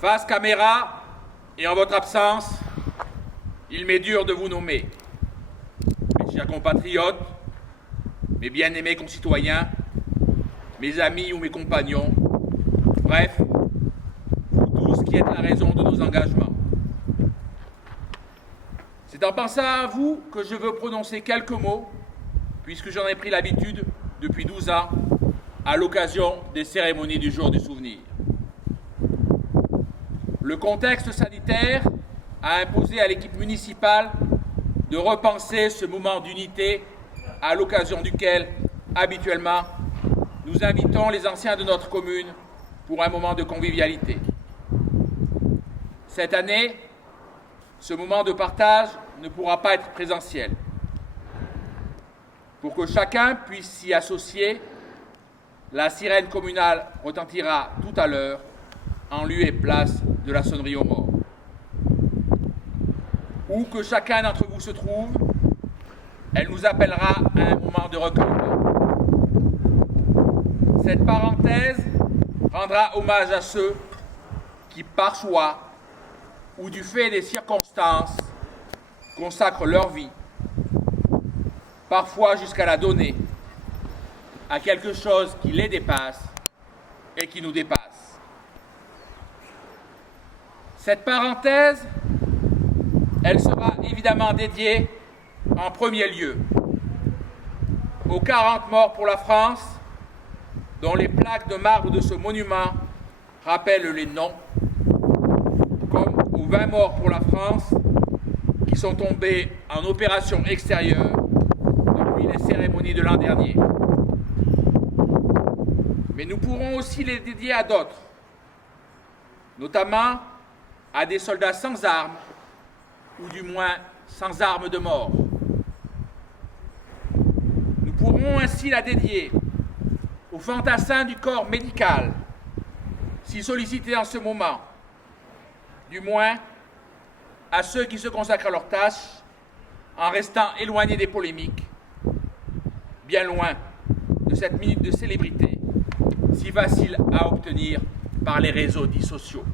Face caméra et en votre absence, il m'est dur de vous nommer. Mes chers compatriotes, mes bien-aimés concitoyens, mes amis ou mes compagnons, bref, vous tous qui êtes la raison de nos engagements. C'est en pensant à vous que je veux prononcer quelques mots, puisque j'en ai pris l'habitude depuis 12 ans, à l'occasion des cérémonies du jour du souvenir. Le contexte sanitaire a imposé à l'équipe municipale de repenser ce moment d'unité à l'occasion duquel, habituellement, nous invitons les anciens de notre commune pour un moment de convivialité. Cette année, ce moment de partage ne pourra pas être présentiel. Pour que chacun puisse s'y associer, la sirène communale retentira tout à l'heure en lieu et place de la sonnerie aux morts. Où que chacun d'entre vous se trouve, elle nous appellera à un moment de recueillement. Cette parenthèse rendra hommage à ceux qui, par choix ou du fait des circonstances, consacrent leur vie, parfois jusqu'à la donner, à quelque chose qui les dépasse et qui nous dépasse. Cette parenthèse, elle sera évidemment dédiée en premier lieu aux 40 morts pour la France, dont les plaques de marbre de ce monument rappellent les noms, comme aux 20 morts pour la France qui sont tombés en opération extérieure depuis les cérémonies de l'an dernier. Mais nous pourrons aussi les dédier à d'autres, notamment à des soldats sans armes, ou du moins sans armes de mort. Nous pourrons ainsi la dédier aux fantassins du corps médical, si sollicités en ce moment, du moins à ceux qui se consacrent à leurs tâches en restant éloignés des polémiques, bien loin de cette minute de célébrité si facile à obtenir par les réseaux dits sociaux.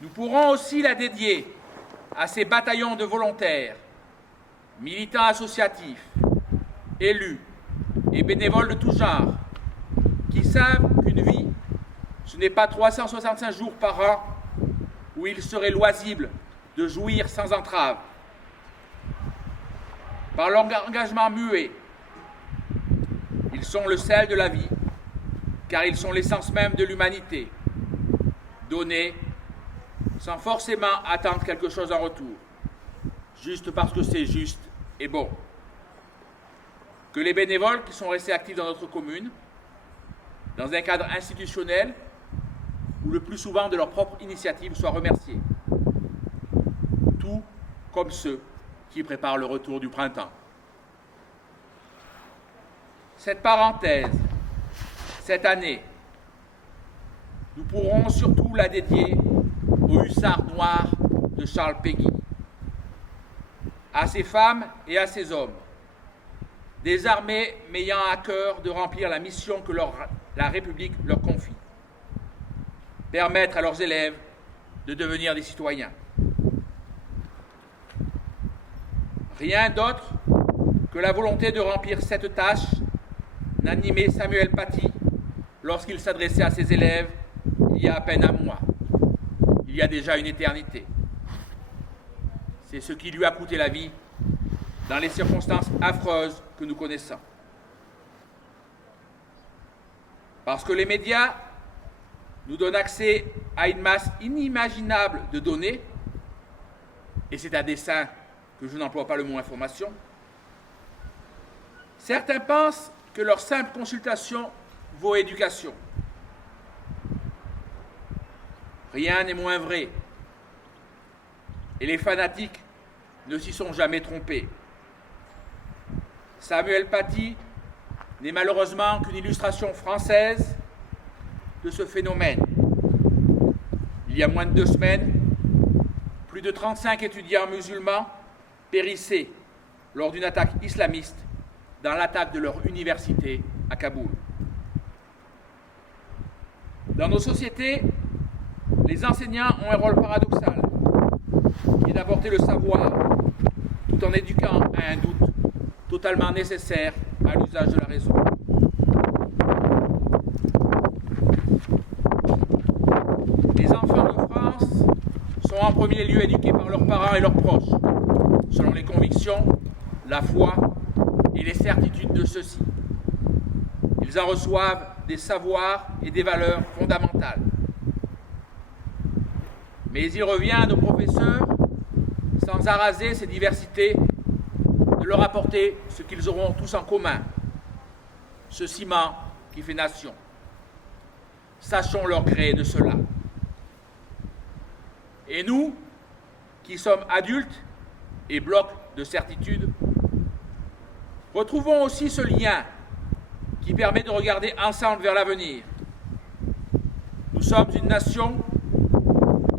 Nous pourrons aussi la dédier à ces bataillons de volontaires, militants associatifs, élus et bénévoles de tout genre, qui savent qu'une vie, ce n'est pas 365 jours par an où il serait loisible de jouir sans entrave. Par leur engagement muet, ils sont le sel de la vie, car ils sont l'essence même de l'humanité, donnée sans forcément attendre quelque chose en retour, juste parce que c'est juste et bon. Que les bénévoles qui sont restés actifs dans notre commune, dans un cadre institutionnel, ou le plus souvent de leur propre initiative, soient remerciés. Tout comme ceux qui préparent le retour du printemps. Cette parenthèse, cette année, nous pourrons surtout la dédier aux hussards noirs de Charles Péguy, à ces femmes et à ces hommes, des armées m'ayant à cœur de remplir la mission que la République leur confie, permettre à leurs élèves de devenir des citoyens. Rien d'autre que la volonté de remplir cette tâche n'animait Samuel Paty lorsqu'il s'adressait à ses élèves il y a à peine un mois. Il y a déjà une éternité. C'est ce qui lui a coûté la vie dans les circonstances affreuses que nous connaissons. Parce que les médias nous donnent accès à une masse inimaginable de données, et c'est à dessein que je n'emploie pas le mot information, certains pensent que leur simple consultation vaut éducation. Rien n'est moins vrai. Et les fanatiques ne s'y sont jamais trompés. Samuel Paty n'est malheureusement qu'une illustration française de ce phénomène. Il y a moins de 2 semaines, plus de 35 étudiants musulmans périssaient lors d'une attaque islamiste dans l'attaque de leur université à Kaboul. Dans nos sociétés, les enseignants ont un rôle paradoxal, qui est d'apporter le savoir tout en éduquant à un doute totalement nécessaire à l'usage de la raison. Les enfants de France sont en premier lieu éduqués par leurs parents et leurs proches, selon les convictions, la foi et les certitudes de ceux-ci. Ils en reçoivent des savoirs et des valeurs fondamentales. Mais il revient à nos professeurs, sans araser ces diversités, de leur apporter ce qu'ils auront tous en commun, ce ciment qui fait nation. Sachons leur gré de cela. Et nous, qui sommes adultes et blocs de certitude, retrouvons aussi ce lien qui permet de regarder ensemble vers l'avenir. Nous sommes une nation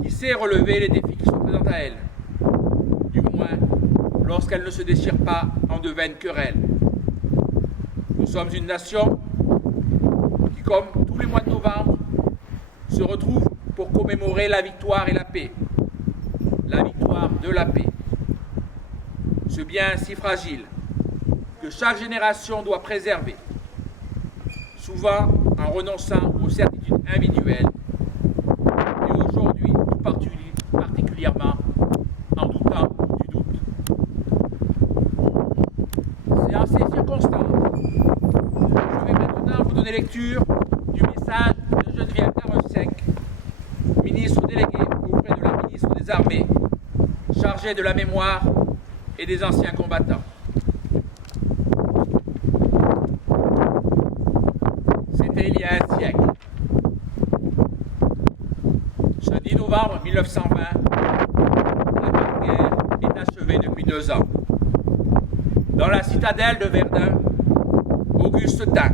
qui sait relever les défis qui se présentent à elle, du moins lorsqu'elle ne se déchire pas en de vaines querelles. Nous sommes une nation qui, comme tous les mois de novembre, se retrouve pour commémorer la victoire et la paix. La victoire de la paix. Ce bien si fragile que chaque génération doit préserver, souvent en renonçant aux certitudes individuelles et aujourd'hui tout particulièrement en doutant du doute. C'est en ces circonstances que je vais maintenant vous donner lecture du message de Geneviève Darresinck, ministre déléguée auprès de la ministre des Armées, chargée de la mémoire et des anciens combattants. C'était il y a un siècle. Ce 10 novembre 1920, la Grande Guerre est achevée depuis 2 ans. Dans la citadelle de Verdun, Auguste Dun,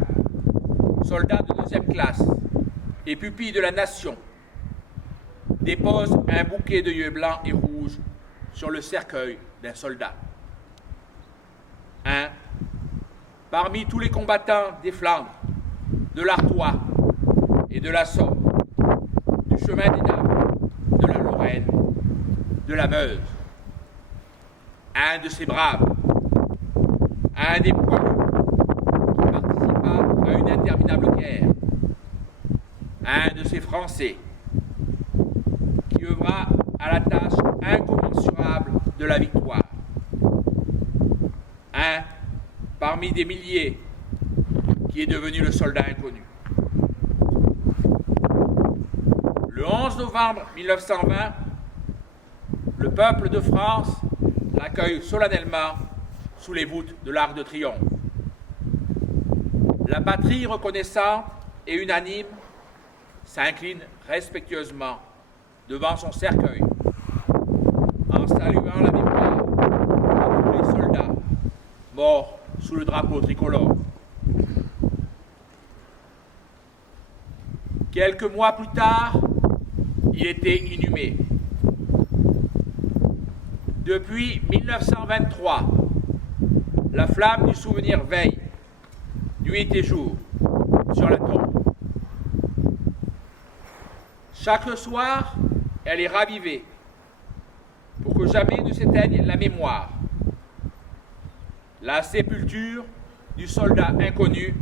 soldat de 2e classe et pupille de la nation, dépose un bouquet d'œillets blancs et rouges sur le cercueil d'un soldat. Parmi tous les combattants des Flandres, de l'Artois et de la Somme, du chemin des Dames, de la Lorraine, de la Meuse, un de ces braves, un des poilus qui participa à une interminable guerre, un de ces Français qui œuvra à la tâche incommensurable de la victoire, un parmi des milliers qui est devenu le soldat inconnu. Le 11 novembre 1920, le peuple de France l'accueille solennellement sous les voûtes de l'Arc de Triomphe. La patrie reconnaissante et unanime s'incline respectueusement devant son cercueil en saluant la mémoire de tous les soldats morts sous le drapeau tricolore. Quelques mois plus tard, il était inhumé. Depuis 1923, la flamme du souvenir veille, nuit et jour, sur la tombe. Chaque soir, elle est ravivée pour que jamais ne s'éteigne la mémoire. La sépulture du soldat inconnu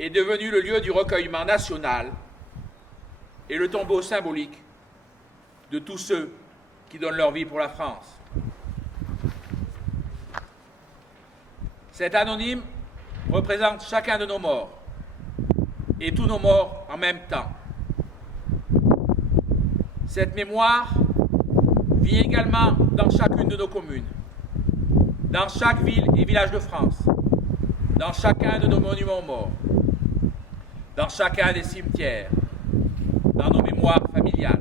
est devenue le lieu du recueillement national et le tombeau symbolique de tous ceux qui donnent leur vie pour la France. Cet anonyme représente chacun de nos morts et tous nos morts en même temps. Cette mémoire vit également dans chacune de nos communes, dans chaque ville et village de France, dans chacun de nos monuments aux morts, dans chacun des cimetières, dans nos mémoires familiales.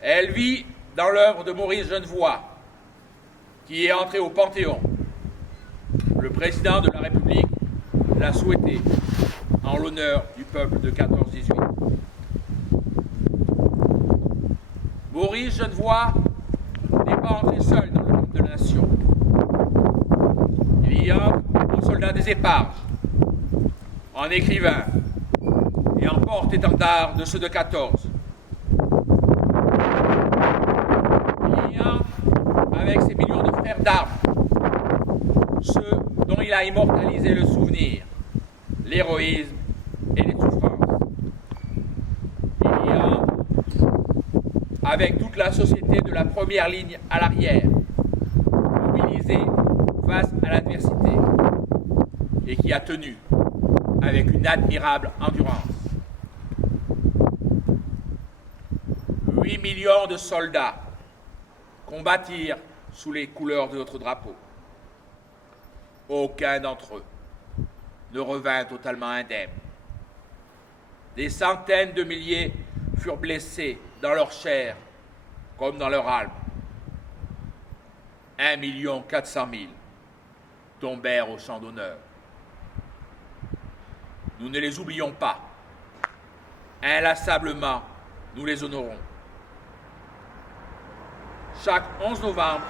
Elle vit dans l'œuvre de Maurice Genevoix, qui est entré au Panthéon. Le président de la République l'a souhaité en l'honneur du peuple de 14-18. Maurice Genevoix n'est pas entré seul dans le camp de la nation. Il y a en soldat des éparges, en écrivain, et en porte-étendard de ceux de 14. Il y a, avec ses millions de frères d'armes, ceux dont il a immortalisé le souvenir, l'héroïsme et les souffrances. Il y a, avec toute la société de la première ligne à l'arrière, mobilisée face à l'adversité, et qui a tenu avec une admirable endurance. 8 millions de soldats combattirent sous les couleurs de notre drapeau. Aucun d'entre eux ne revint totalement indemne. Des centaines de milliers furent blessés dans leur chair comme dans leur âme. 1 400 000 tombèrent au champ d'honneur. Nous ne les oublions pas. Inlassablement, nous les honorons. Chaque 11 novembre,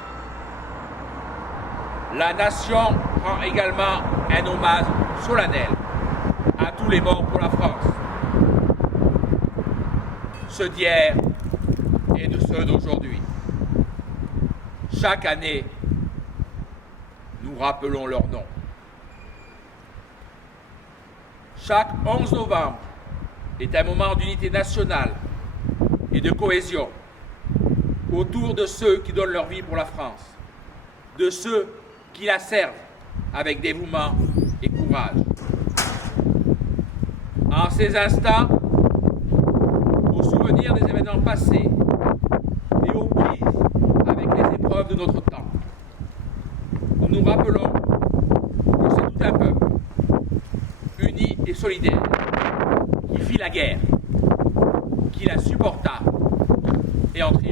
la nation rend également un hommage solennel à tous les morts pour la France, ceux d'hier et de ceux d'aujourd'hui. Chaque année, nous rappelons leurs noms. Chaque 11 novembre est un moment d'unité nationale et de cohésion autour de ceux qui donnent leur vie pour la France, de ceux qui la servent avec dévouement et courage. En ces instants, au souvenir des événements passés et aux prises avec les épreuves de notre temps, nous nous rappelons que c'est tout un peuple, uni et solidaire, qui fit la guerre, qui la supporta et en triompha.